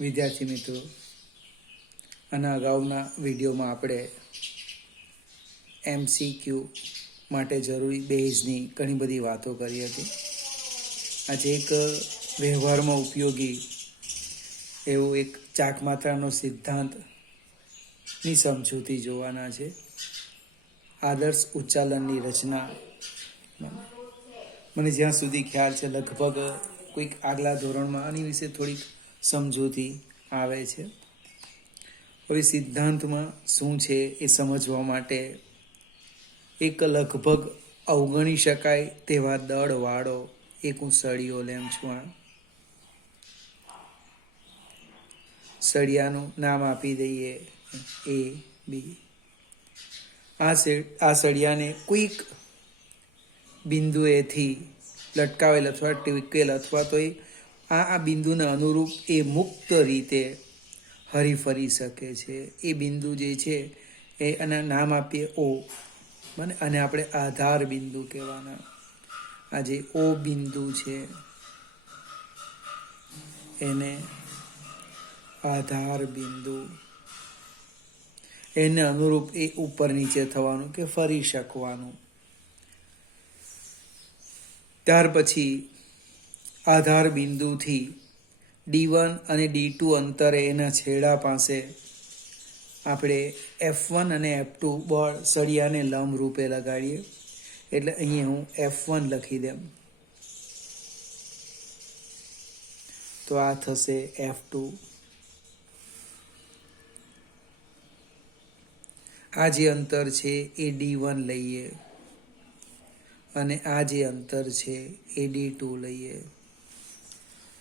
વિદ્યાર્થી મિત્રો, આના અગાઉના વિડીયોમાં આપણે MCQ માટે જરૂરી બેઝની ઘણી બધી વાતો કરી હતી. આજે એક વ્યવહારમાં ઉપયોગી એવું એક ચાકમાત્રાનો સિદ્ધાંતની સમજૂતી જોવાના છે. આદર્શ ઉચ્ચાલનની રચના, મને જ્યાં સુધી ખ્યાલ છે લગભગ કોઈક આગલા ધોરણમાં આની વિશે થોડીક સમજૂતી આવે છે. હવે સિદ્ધાંતમાં શું છે એ સમજવા માટે એક લગભગ અવગણી શકાય તેવા દળવાળો એક હું સળિયો લેમ છું. આ સળિયાનું નામ આપી દઈએ A, B. આ સળિયાને કોઈક બિંદુએથી લટકાવેલ અથવા ટીકેલ અથવા તો આ બિંદુને અનુરૂપ એ મુક્ત રીતે હરીફરી શકે છે. એ બિંદુ જે છે એ એના નામ આપીએ O, અને આપણે આધાર બિંદુ કહેવાના. આ જે O બિંદુ છે એને આધાર બિંદુ, એને અનુરૂપ એ ઉપર નીચે થવાનું કે ફરી શકવાનું. ત્યાર પછી આધાર બિંદુથી D1 અને D2 અંતરે એના છેડા પાસે આપણે F1 અને F2 બળ સળિયાને લંબ રૂપે લગાડીએ. એટલે અહીંયા હું F1 લખી દઉં તો આ થશે F2. આ જે અંતર છે એ D1 લઈએ અને આ જે અંતર છે એ D2 લઈએ.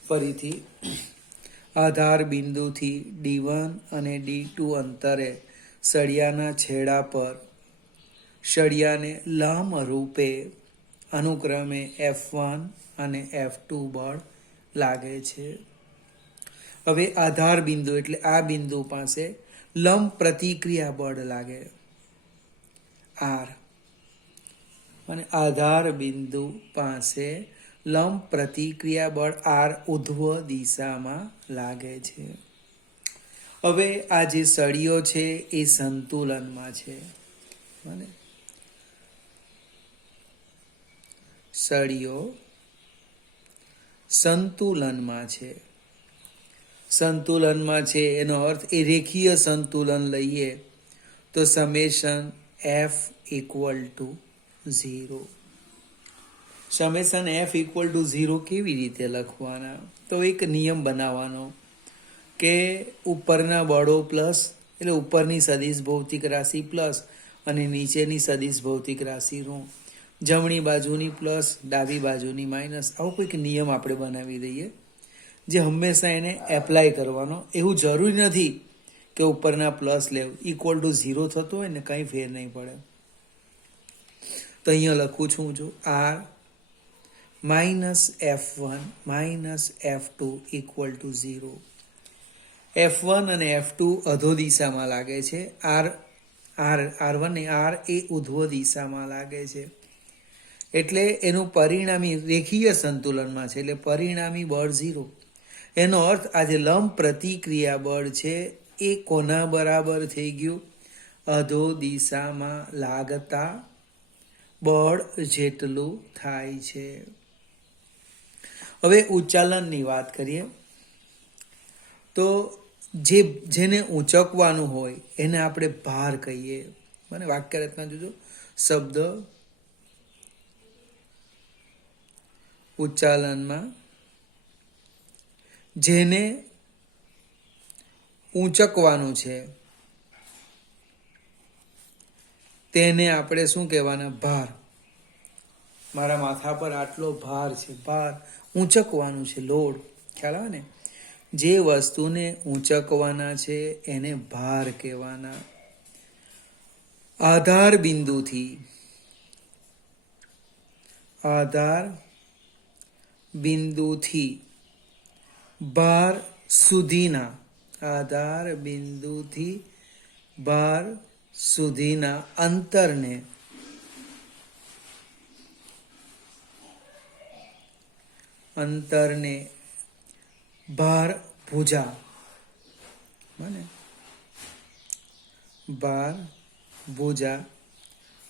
ફરીથી આધાર બિંદુથી D1 અને D2 અંતરે સળિયાના છેડા પર સળિયાને લંબ રૂપે અનુક્રમે F1 અને F2 બળ લાગે છે. હવે આધાર બિંદુ એટલે આ બિંદુ પાસે લંબ પ્રતિક્રિયા બળ લાગે R, અને આધાર બિંદુ પાસે લંબ પ્રતિક્રિયા બળ R ઉધ્વ દિશામાં લાગે છે. હવે આ જે સળિયો છે એ સંતુલનમાં છે. સળિયો સંતુલનમાં છે. સંતુલનમાં છે એનો અર્થ એ રેખીય સંતુલન લઈએ તો સમેશન F = 0. સમેશન F = 0 કેવી રીતે લખવાના? તો એક નિયમ બનાવવાનો કે ઉપરના બળો પ્લસ એટલે ઉપરની સદિશ ભૌતિક રાશિ પ્લસ અને નીચેની સદિશ ભૌતિક રાશિ ઋણ, જમણી બાજુની પ્લસ ડાબી બાજુની માઇનસ, આવો કોઈક નિયમ આપણે બનાવી દઈએ જે હંમેશા એને એપ્લાય કરવાનો. એવું જરૂરી નથી કે ઉપરના પ્લસ લેવ =0 થતો હોય ને કંઈ ફેર નહીં પડે. તો અહીંયા લખું છું જો R -F1 -F2 = 0. F1 અને F2 અધો દિશામાં લાગે છે. R1 ને R એ ઉધ્વ દિશામાં લાગે છે. એટલે એનું પરિણામી રેખીય સંતુલનમાં છે એટલે પરિણામી બળ 0. એનો અર્થ આ જે લંબ પ્રતિક્રિયા બળ છે એ કોના બરાબર થઈ ગયું? અધો દિશામાં લાગતા બળ જેટલું થાય છે. હવે ઉચ્ચાલનની વાત કરીએ તો જેને ઊંચકવાનું હોય એને આપણે ભાર કહીએ. મને વાક્ય રચના જોજો. શબ્દ ઉચ્ચાલનમાં જેને ઊંચકવાનું છે તેને આપણે શું કહેવાના? ભાર. મારા માથા પર આટલો ભાર છે, ભાર ઊંચકવાનું છે, લોડ. ખ્યાલ આવે ને? જે વસ્તુને ઊંચકવાના છે એને ભાર કહેવાના. આધાર બિંદુથી ભાર સુધીના અંતરને ભાર ભુજા બને ભાર ભુજા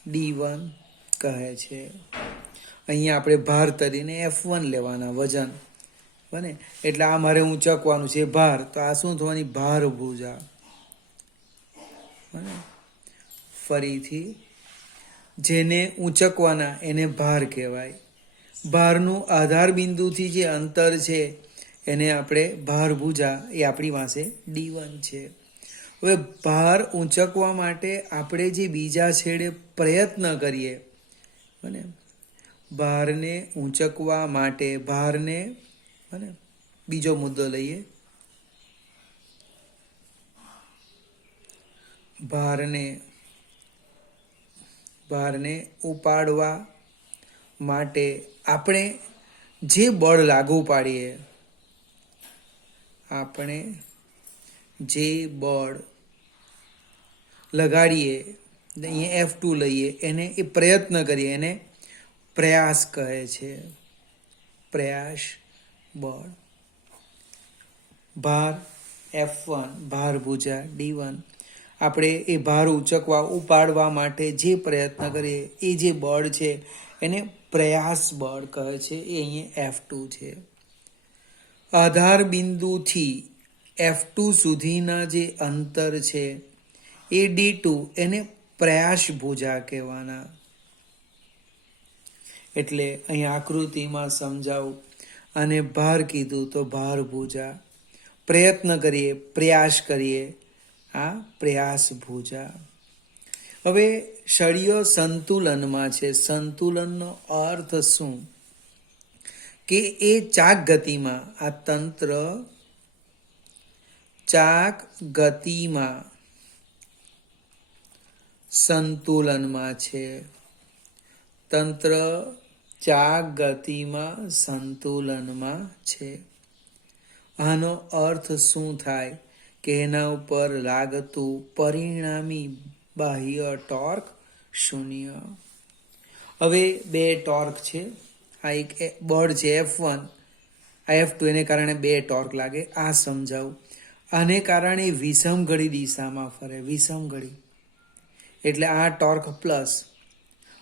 D1 કહે છે. અહીંયા આપણે ભાર તરીને F1 લેવાના વજન બને એટલે આ મારે ઊંચકવાનું છે ભાર, તો આ શું થવાની ભાર ભુજા બને. ફરીથી જેને ઊંચકવાના એને ભાર કહેવાય. ભારનું આધાર બિંદુથી જે અંતર છે એને આપણે ભાર ભુજા, એ આપણી પાસે D1 છે. હવે ભાર ઊંચકવા માટે આપણે જે બીજા છેડે પ્રયત્ન કરીએ બને ભારને ઊંચકવા માટે ભારને બને બીજો મુદ્દો લઈએ. ભારને ઉપાડવા માટે આપણે જે બળ લાગુ પાડીએ, આપણે જે બળ લગાડીએ, અહીંયા F2 લઈએ, એને એ પ્રયત્ન કરીએ, એને પ્રયાસ કહે છે. પ્રયાસ બળ. ભાર F1 ભાર ભુજા D1. આપણે એ ભાર ઉચકવા ઉપાડવા માટે જે પ્રયત્ન કરીએ એ જે બળ છે એને પ્રયાસ બળ કહે છે. એ અહીંયા F2 છે. આધાર બિંદુથી F2 સુધીના જે અંતર છે એ D2, એને પ્રયાસ ભુજા કહેવાના. એટલે અહીંયા આકૃતિમાં સમજાવું, અને ભાર કીધું તો ભાર ભુજા, પ્રયત્ન કરીએ પ્રયાસ કરીએ આ પ્રયાસ ભુજા. હવે સળિયો સંતુલનમાં છે. સંતુલનનો અર્થ શું કે એ ચાક ગતિમાં, આ તંત્ર ચાક ગતિમાં સંતુલનમાં છે. તંત્ર ચાક ગતિમાં સંતુલનમાં છે. આનો અર્થ શું થાય કે એના ઉપર લાગતું પરિણામી બાહ્ય ટોર્ક શૂન્ય. હવે બે ટોર્ક છે. આ એક બળ છે F1, આ F2, એને કારણે બે ટોર્ક લાગે. આ સમજાવું. આને કારણે વિષમઘડી દિશામાં ફરે. વિષમઘડી એટલે આ ટોર્ક પ્લસ,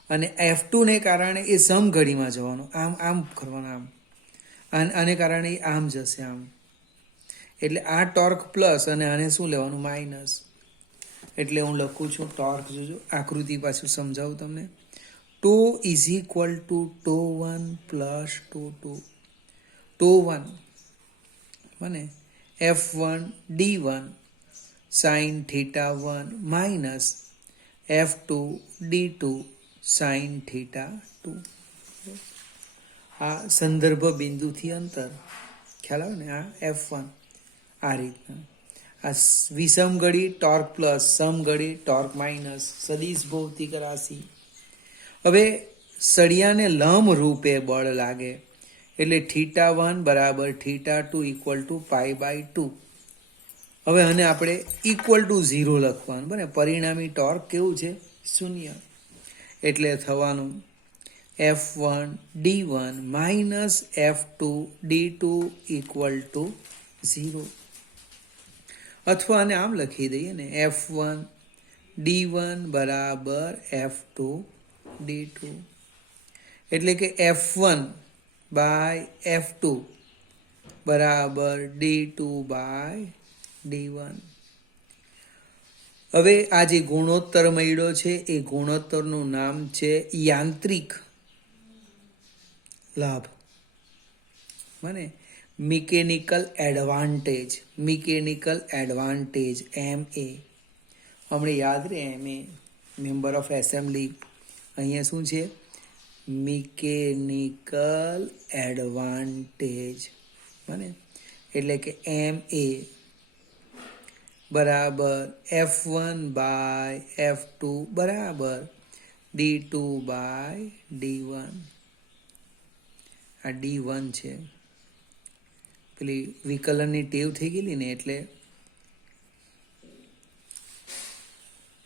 અને F2 ને કારણે એ સમઘડીમાં જવાનું, આમ આમ કરવાનું, આમ આને કારણે આમ જશે આમ. એટલે આ ટોર્ક પ્લસ અને આને શું લેવાનું માઇનસ. એટલે હું લખું છું ટોર્ક. જોજો આકૃતિ પાછું સમજાવું તમને. ટો ઇઝ ઇક્વલ ટુ τ1 પ્લસ τ2. τ1 બને F1 D1 sin θ1 minus F2 D2 sin θ2. આ સંદર્ભ બિંદુથી અંતર ખ્યાલ આવે ને. આ F1 આ રીતના. આ વિષમઘડી ટોર્ક પ્લસ, સમઘડી ટોર્ક માઇનસ, સદિશ ભૌતિક રાશિ. હવે સળિયાને લંબ રૂપે બળ લાગે એટલે θ1 બરાબર θ2 ઇક્વલ ટુ π/2. હવે આને આપણે ઇક્વલ ટુ 0 લખવાનું બને. પરિણામી ટોર્ક કેવું છે શૂન્ય. એટલે થવાનું F1 D1 minus F2 D2 equal to 0. અથવા આને આમ લખી દઈએ ને, F1 D1 બરાબર F2 D2. એટલે કે F1 બાય F2 બરાબર D2 બાય D1. હવે આ જે ગુણોત્તર મળ્યો છે એ ગુણોત્તરનું નામ છે યાંત્રિક લાભ મને mechanical advantage. Mechanical advantage MA. હમણાં યાદ રહે MA, મેમ્બર ઓફ એસેમ્બલી. અહીંયા શું છે મિકેનિકલ એડવાન્ટેજ બને. એટલે કે MA બરાબર F1 બાય F2 બરાબર D2 બાય D1. આ D1 છે. પેલી વિકલનની ટેવ થઈ ગયેલી ને એટલે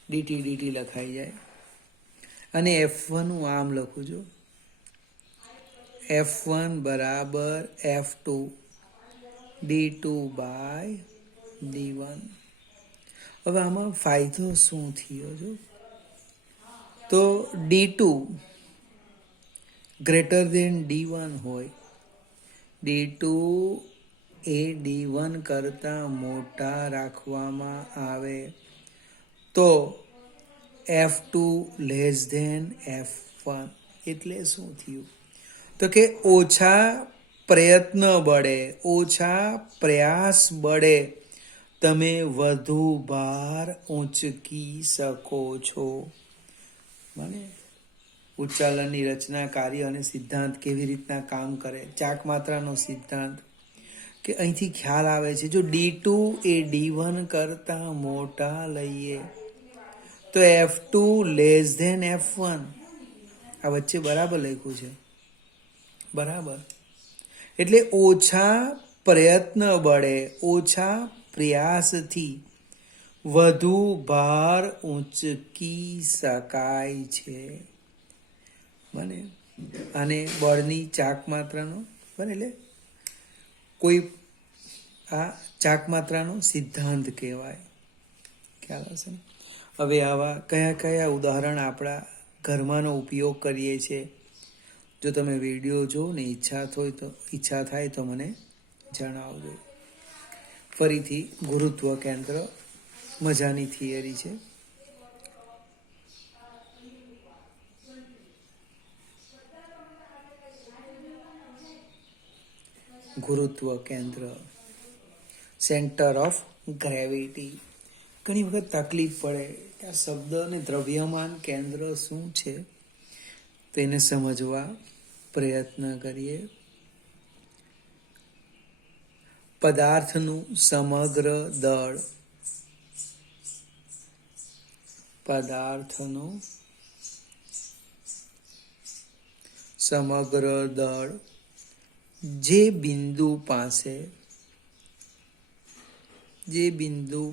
dt લખાઈ જાય. અને F1 હું આમ લખું છું, F1 બરાબર F2 D2 બાય D1. હવે આમાં ફાયદો શું થયો જો, તો D2 ગ્રેટર દેન D1 હોય, D2 એ D1 કરતાં મોટા રાખવામાં આવે તો F2 લેસ ધેન F1 એટલે શું થયું, તો કે ઓછા પ્રયત્ન બળે, ઓછા પ્રયાસ બળે તમે વધુ ભાર ઊંચકી શકો છો. મને ઉચ્ચાલનની રચના, કાર્ય અને સિદ્ધાંત કેવી રીતના કામ કરે, ચાક માત્રાનો સિદ્ધાંત, કે અહીંથી ખ્યાલ આવે છે. જો D2 એ D1 કરતાં મોટા લઈએ તો F2 લેસ ધેન F1. આ વચ્ચે બરાબર લખ્યું છે, બરાબર. એટલે ઓછા પ્રયત્ન બળે, ઓછા પ્રયાસથી વધુ ભાર ઊંચકી શકાય છે. બને અને બળની ચાક માત્રાનો બને એટલે કોઈ આ ચાક માત્રાનો સિદ્ધાંત કહેવાય. ખ્યાલ હશે ને? હવે આવા કયા કયા ઉદાહરણ આપણા ઘરમાંનો ઉપયોગ કરીએ છીએ, જો તમે વિડીયો જો ને ઈચ્છા થાય તો મને જણાવજો. ફરીથી ગુરુત્વ કેન્દ્ર મજાની થિયરી છે. ગુરુત્વ કેન્દ્ર, સેન્ટર ઓફ ગ્રેવિટી. ઘણી વખત તકલીફ પડે કે આ શબ્દ અને દ્રવ્યમાન કેન્દ્ર શું છે, તેને સમજવા પ્રયત્ન કરીએ. પદાર્થનું સમગ્ર દળ, પદાર્થનું સમગ્ર દળ જે બિંદુ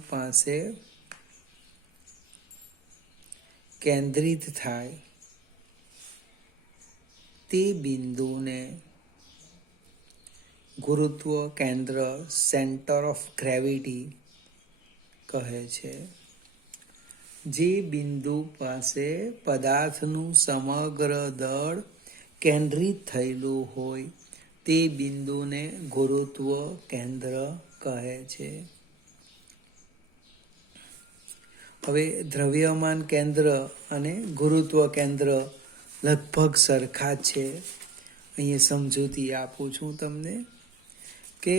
પાસે કેન્દ્રિત થાય તે બિંદુને ગુરુત્વ કેન્દ્ર, સેન્ટર ઓફ ગ્રેવિટી કહે છે. જે બિંદુ પાસે પદાર્થનું સમગ્ર દળ કેન્દ્રિત થયેલું હોય તે બિંદુને ગુરુત્વ કેન્દ્ર કહે છે. હવે દ્રવ્યમાન કેન્દ્ર અને ગુરુત્વ કેન્દ્ર લગભગ સરખા જ છે. અહીંયા સમજૂતી આપું છું તમને કે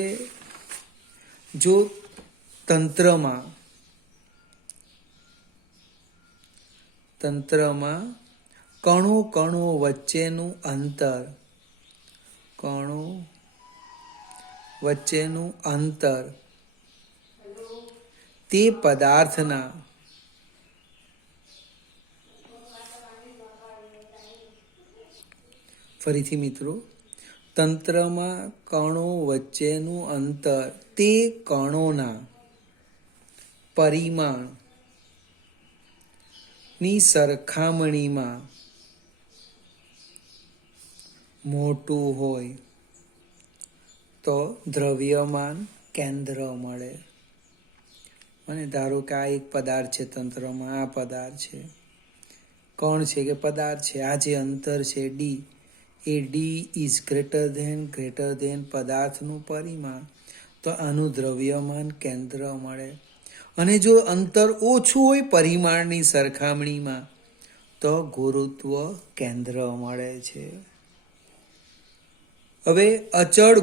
જો તંત્રમાં કણો વચ્ચેનું અંતર તે પદાર્થના ફરીથી મિત્રો, તંત્રમાં કણો વચ્ચેનું અંતર તે કણોના પરિમાણની સરખામણીમાં મોટું હોય તો દ્રવ્યમાન કેન્દ્ર મળે. અને ધારો કે આ એક પદાર્થ છે, તંત્રમાં આ પદાર્થ છે, કણ છે કે પદાર્થ છે, આ જે અંતર છે D, એ D ઇઝ ગ્રેટર ધેન પદાર્થનું પરિમાણ, તો આનું દ્રવ્યમાન કેન્દ્ર મળે. અને જો અંતર ઓછું હોય પરિમાણની સરખામણીમાં તો ગુરુત્વ કેન્દ્ર મળે છે. હવે અચળ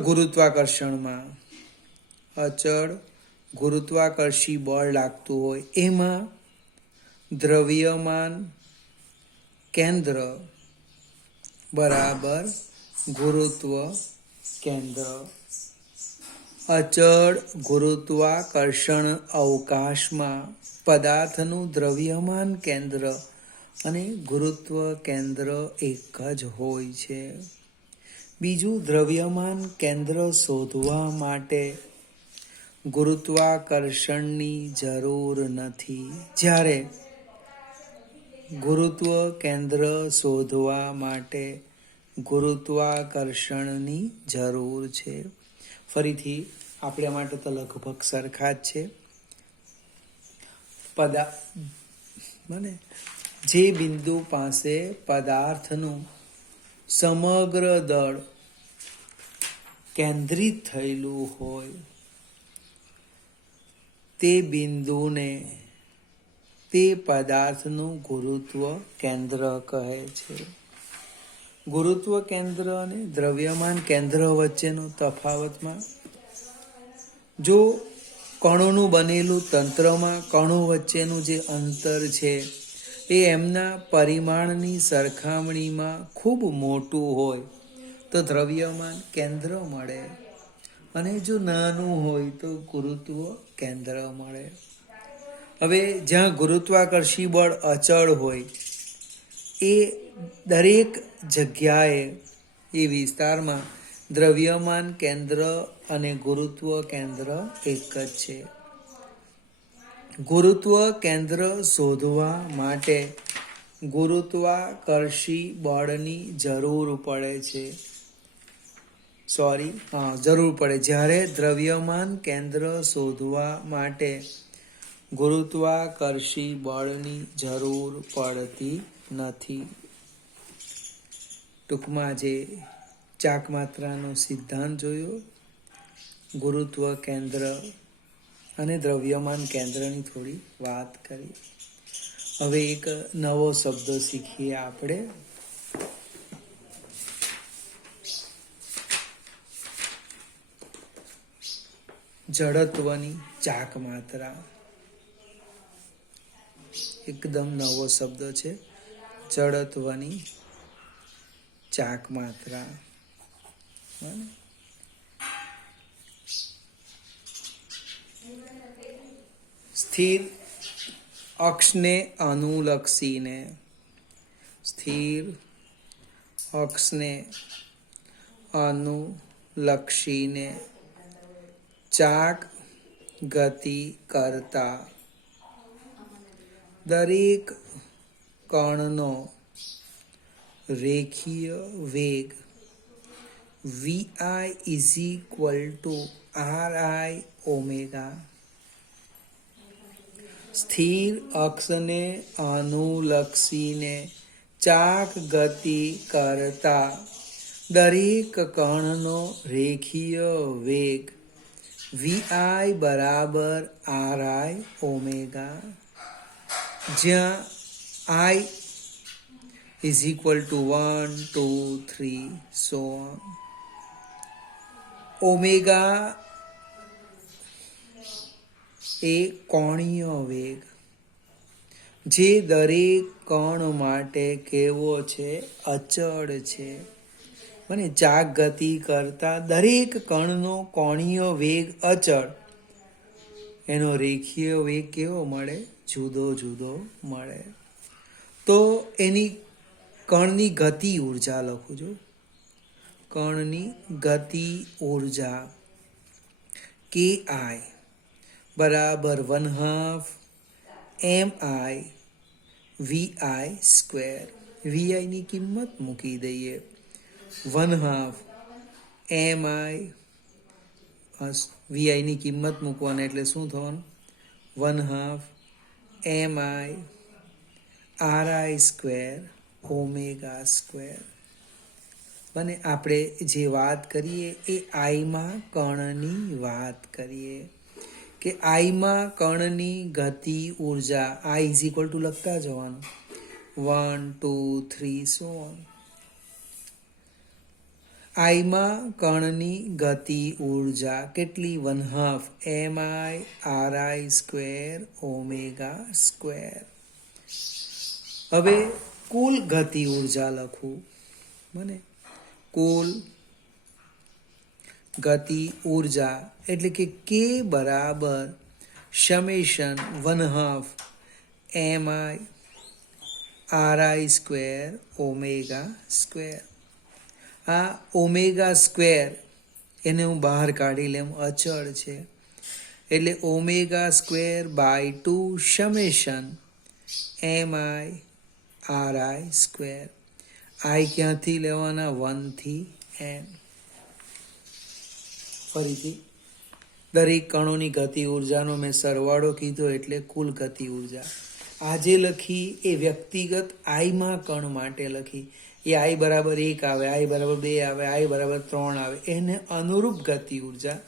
ગુરુત્વાકર્ષી બળ લાગતું હોય એમાં દ્રવ્યમાન કેન્દ્ર બરાબર ગુરુત્વ કેન્દ્ર. અચળ ગુરુત્વાકર્ષણ અવકાશમાં પદાર્થનું દ્રવ્યમાન કેન્દ્ર અને ગુરુત્વ કેન્દ્ર એક જ હોય છે. બીજું, દ્રવ્યમાન કેન્દ્ર શોધવા માટે ગુરુત્વાકર્ષણની જરૂર નથી, જ્યારે ગુરુત્વ કેન્દ્ર શોધવા માટે ગુરુત્વાકર્ષણની જરૂર છે. ફરીથી આપણા માટે તો લગભગ સરખા જ છે. મને જે બિંદુ પાસે પદાર્થનું સમગ્ર દળ કેન્દ્રિત થયેલું હોય તે બિંદુને તે પદાર્થનું ગુરુત્વ કેન્દ્ર કહે છે. ગુરુત્વ કેન્દ્ર અને દ્રવ્યમાન કેન્દ્ર વચ્ચેનો તફાવતમાં જો કણોનું બનેલું તંત્રમાં કણો વચ્ચેનું જે અંતર છે એ એમના પરિમાણની સરખામણીમાં ખૂબ મોટું હોય તો દ્રવ્યમાન કેન્દ્ર મળે, અને જો નાનું હોય તો ગુરુત્વ કેન્દ્ર મળે. હવે જ્યાં ગુરુત્વાકર્ષી બળ અચળ હોય એ દરેક જગ્યાએ એ વિસ્તારમાં દ્રવ્યમાન કેન્દ્ર અને ગુરુત્વ કેન્દ્ર એક જ છે. ગુરુત્વ કેન્દ્ર શોધવા માટે ગુરુત્વાકર્ષી બળની જરૂર પડે. જ્યારે દ્રવ્યમાન કેન્દ્ર શોધવા માટે ગુરુત્વાકર્ષી બળની જરૂર પડતી નથી. ટૂંકમાં જે ચાકમાત્રાનો સિદ્ધાંત જોયો, ગુરુત્વ કેન્દ્ર અને દ્રવ્યમાન કેન્દ્રની થોડી વાત કરી. હવે એક નવો શબ્દ શીખીએ આપણે. જડત્વની ચાકમાત્રા. એકદમ નવો શબ્દ છે, જડત્વની ચાકમાત્રા. સ્થિર અક્ષને અનુલક્ષીને, સ્થિર અક્ષને અનુલક્ષીને ચાક ગતિ કરતા દરેક કણનો રેખીય વેગ vi is equal to ri omega. સ્થિર અક્ષને અનુલક્ષીને ચાક ગતિ કરતા દરેક કણનો રેખીય વેગ vi બરાબર ri ઓમેગા, જ્યાં I is equal to 1, 2, 3, so on. Omega એ કોણીય વેગ, જે દરેક કણ માટે કેવો છે? અચળ છે. અને ચાક ગતિ કરતા દરેક કણનો કોણીય વેગ અચળ, એનો રેખીય વેગ કેવો મળે? જુદો જુદો મળે. તો એની કણની ગતિ ઉર્જા લખું છું. કણની ગતિ ઉર્જા ki બરાબર 1/2 mi vi સ્ક્વેર. vi ની કિંમત મૂકી દઈએ. 1/2 mi, vi ની કિંમત મૂકવાની એટલે શું થવાનું? 1/2 mi ri square omega square. અને આપણે જે વાત કરીએ એ આઈમાં કણની વાત કરીએ કે આઈમાં કણની ગતિ ઉર્જા I ઇઝ ઇક્વલ ટુ લખતા જવાનું 1, 2, 3 સો ઓન. આઈમાં કણની ગતિ ઉર્જા કેટલી? 1/2 mi ri square omega square. હવે કુલ ગતિ ઉર્જા લખવું મને. કુલ ગતિ ઉર્જા એટલે કે K બરાબર summation 1/2 mi ri square omega square. આ ઓમેગા સ્ક્વેર એને હું બહાર કાઢી લેમ, અચળ છે એટલે omega square by 2 summation mi ri square. I ક્યાંથી લેવાના? 1 થી n. ફરીથી દરેક કણોની ગતિ ઉર્જાનો મેં સરવાળો કીધો એટલે કુલ ગતિ ઉર્જા. આજે લખી એ વ્યક્તિગત આઈમાં કણ માટે લખી. એ આઈ બરાબર 1 આવે, આઈ બરાબર 2 આવે, આઈ બરાબર 3 આવે, એને અનુરૂપ ગતિ ઉર્જા.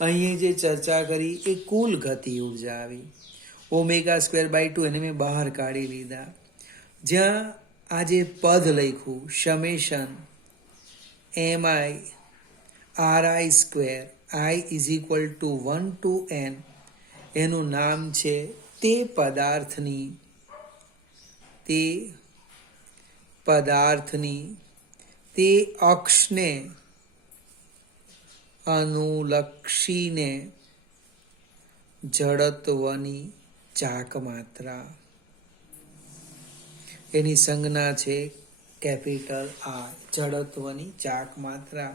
અહીં જે ચર્ચા કરી એ કુલ ગતિ ઉર્જા આવી. ω²/2 એને મેં બહાર કાઢી લીધા. જ્યાં આજે પદ લખ્યું summation MI RI², I = 1 to n, એનું નામ છે તે પદાર્થની તે અક્ષને અનુલક્ષીને જડત્વની ચાક માત્રા. એની સંજ્ઞા છે કેપિટલ R, જડત્વની ચાક માત્રા.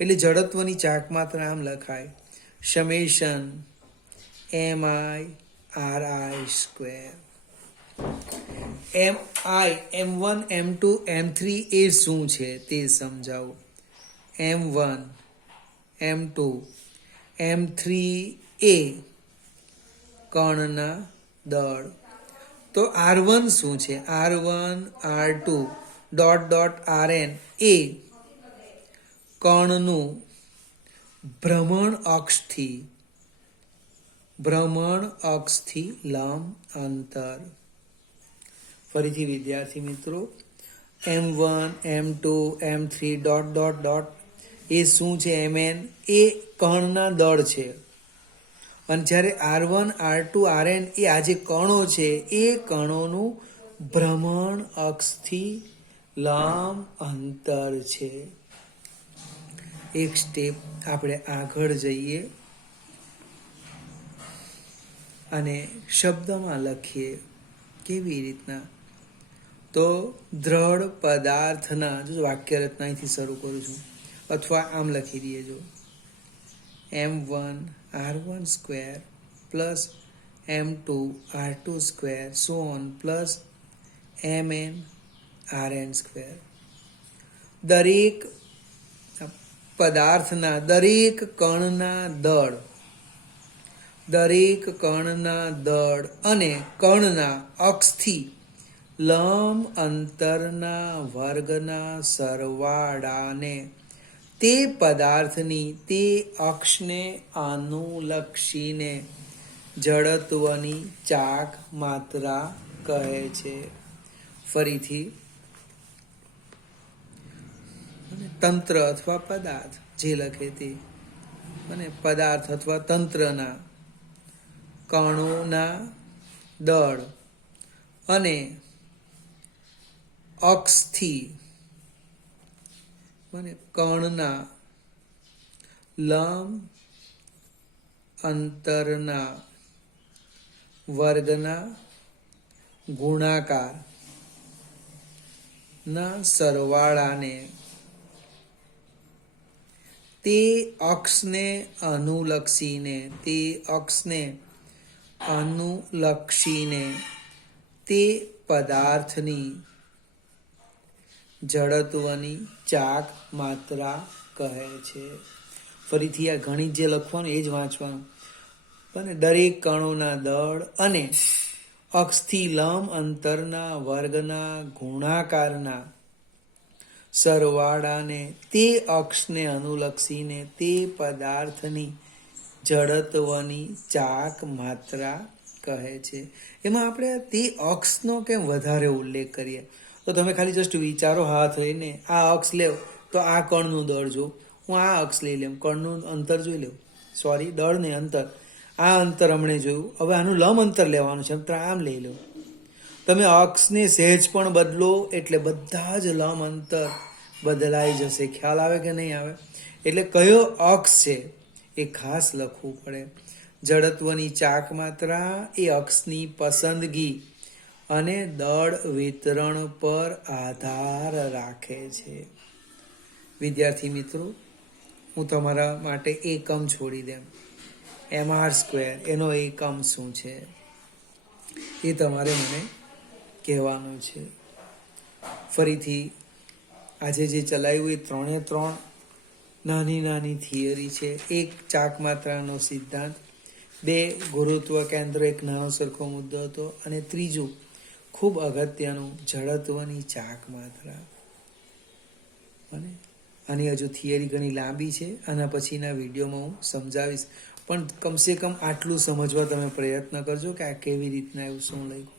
એટલે જડત્વની ચાક માત્રા આમ લખાય summation MI RI². M1 M2 M3 એ શું છે તે સમજાવું. M1 M2 M3 એ કણના દળ. તો R1 શું છે? R1 R2 ... Rn એ કણનું ભ્રમણ અક્ષથી લંબ અંતર. ફરીથી વિદ્યાર્થી મિત્રો, M1 M2 M3 ... એ શું છે? Mn એ કણના દળ છે. અને જ્યારે R1 R2 Rn એ આ જે કણો છે એ કણોનું ભ્રમણ અક્ષથી લંબ અંતર છે. એક સ્ટેપ આપણે આગળ જઈએ અને શબ્દમાં લખીએ. કેવી રીતના? તો દ્રઢ પદાર્થના, જો વાક્ય રચના અહીંથી શરૂ કરું છું, અથવા આમ લખી દઈએ. જો M1 R1² plus M2 R2² so on plus Mn Rn². દરેક પદાર્થના દરેક કણના દળ અને કણના અક્ષથી લંબ અંતરના વર્ગના સરવાળાને તે પદાર્થની તે અક્ષને અનુલક્ષીને જડત્વની ચાક માત્રા કહે છે. ફરીથી, તંત્ર અથવા પદાર્થ જે લખે તે, અને પદાર્થ અથવા તંત્રના કણોના દળ અને અક્ષથી કણના લંબ અંતરના વર્ગના ગુણાકારના સરવાળાને તે અક્ષને અનુલક્ષીને તે પદાર્થની જડત્વની ચાક માત્રા કહે છે. ફરીથી આ ગણિત જે લખવાનું એ જ વાંચવાનું. અને દરેક કણોના દળ અને અક્ષથી લંબ અંતરના વર્ગના ગુણાકારના સરવાળાને તે અક્ષને અનુલક્ષીને તે પદાર્થની જડત્વની ચાક માત્રા કહે છે. એમાં આપણે તે અક્ષનો કેમ વધારે ઉલ્લેખ કરીએ? તો તમે ખાલી જસ્ટ વિચારો, હાથ લઈને આ અક્ષ લેવ તો આ કણનું દળ જો, હું આ અક્ષ લઈ લઉં, કણનું અંતર જોઈ લઉં, સોરી દળ ને અંતર, આ અંતર હમણે જોયું, હવે આનું લંબ અંતર લેવાનું છે, તો આમ લઈ લો. તમે અક્ષને સહેજ પણ બદલો એટલે બધા જ લંબ અંતર બદલાઈ જશે. ખ્યાલ આવે કે નહીં આવે? એટલે કયો અક્ષ છે એ ખાસ લખવું પડે. જડત્વની ચાક માત્રા એ અક્ષની પસંદગી અને દળ વિતરણ પર આધાર રાખે છે. વિદ્યાર્થી મિત્રો, હું તમારા માટે એકમ છોડી દેમ. MR² એનો એકમ શું છે એ તમારે મને કહેવાનું છે. ફરીથી આજે જે ચલાવ્યું એ 3 એ 3 નાની નાની થિયરી છે. એક ચાક માત્રાનો સિદ્ધાંત, 2 ગુરુત્વ કેન્દ્ર એક નાનો સરખો મુદ્દો હતો, અને ત્રીજું ખૂબ અગત્યનું જડત્વની ચાક માત્રા. અને આની હજુ થિયરી ઘણી લાંબી છે, આના પછીના વિડીયોમાં હું સમજાવીશ, પણ કમસે કમ આટલું સમજવા તમે પ્રયત્ન કરજો કે આ કેવી રીતના એવું શું લખ્યું.